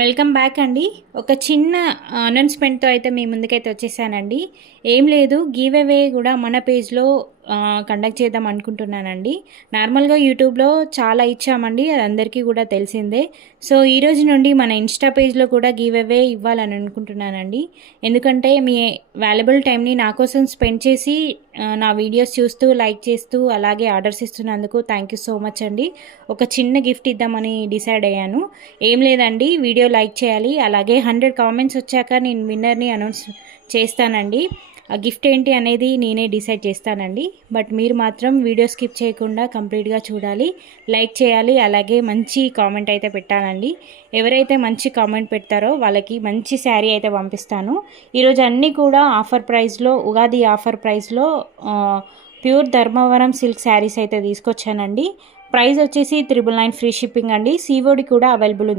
Welcome back అండి. ఒక చిన్న అనౌన్స్మెంట్తో అయితే మీ ముందుకైతే వచ్చేసానండి. ఏం లేదు, గివ్ అవే కూడా మన పేజ్లో కండక్ట్ చేద్దాం అనుకుంటున్నానండి. నార్మల్గా యూట్యూబ్లో చాలా ఇచ్చామండి, అది అందరికీ కూడా తెలిసిందే. సో ఈ రోజు నుండి మన ఇన్స్టా పేజ్లో కూడా గివ్ అవే ఇవ్వాలని అనుకుంటున్నానండి. ఎందుకంటే మీ వాల్యుబుల్ టైంని నా కోసం స్పెండ్ చేసి నా వీడియోస్ చూస్తూ లైక్ చేస్తూ అలాగే ఆర్డర్స్ ఇస్తున్నందుకు థ్యాంక్ యూ సో మచ్ అండి. ఒక చిన్న గిఫ్ట్ ఇద్దామని డిసైడ్ అయ్యాను. ఏం లేదండి, వీడియో లైక్ చేయాలి, అలాగే 100 కామెంట్స్ వచ్చాక నేను విన్నర్ని అనౌన్స్ చేస్తానండి. ఆ గిఫ్ట్ ఏంటి అనేది నేనే డిసైడ్ చేస్తానండి. బట్ మీరు మాత్రం వీడియో స్కిప్ చేయకుండా కంప్లీట్గా చూడాలి, లైక్ చేయాలి, అలాగే మంచి కామెంట్ అయితే పెట్టాలండి. ఎవరైతే మంచి కామెంట్ పెడతారో వాళ్ళకి మంచి శారీ అయితే పంపిస్తాను. ఈరోజు అన్నీ కూడా ఆఫర్ ప్రైస్లో, ఉగాది ఆఫర్ ప్రైస్లో ప్యూర్ ధర్మవరం సిల్క్ శారీస్ అయితే తీసుకొచ్చానండి. ప్రైస్ వచ్చేసి 999 ఫ్రీ షిప్పింగ్ అండి. సిఓడి కూడా అవైలబుల్ ఉంది.